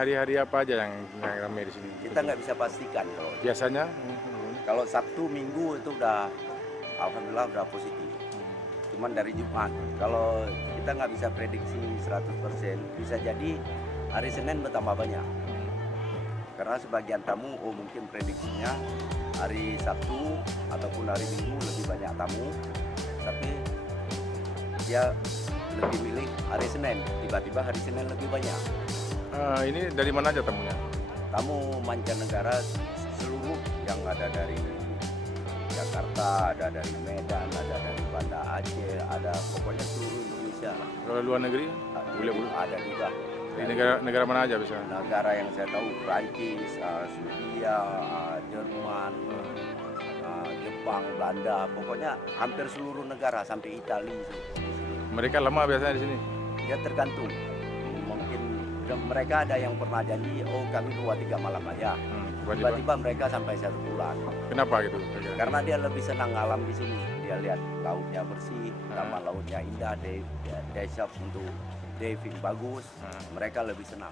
hari-hari apa aja yang ramai di sini? Kita nggak bisa pastikan kalau Biasanya? kalau Sabtu Minggu itu udah alhamdulillah udah positif. Cuman dari Jumat, kalau kita nggak bisa prediksi 100%, bisa jadi hari Senin bertambah banyak. Karena sebagian tamu, mungkin prediksinya hari Sabtu ataupun hari Minggu lebih banyak tamu, tapi dia lebih milih hari Senin, tiba-tiba hari Senin lebih banyak. Ini dari mana aja tamunya? Tamu mancanegara seluruh yang ada dari Jakarta, ada dari Medan, ada dari Banda Aceh, ada pokoknya seluruh Indonesia lah. Kalau luar negeri? Boleh. Ada juga. Di negara mana aja bisa? Negara yang saya tahu Prancis, Swedia, Jerman, Jepang, Belanda, pokoknya hampir seluruh negara sampai Italia. Mereka lama biasanya di sini? Ya tergantung. Mungkin mereka ada yang pernah janji, kami 2-3 malam aja. Tiba-tiba mereka sampai 1 bulan. Kenapa gitu? Karena dia lebih senang alam di sini. Dia lihat lautnya bersih, taman lautnya indah, desa untuk diving bagus. Mereka lebih senang.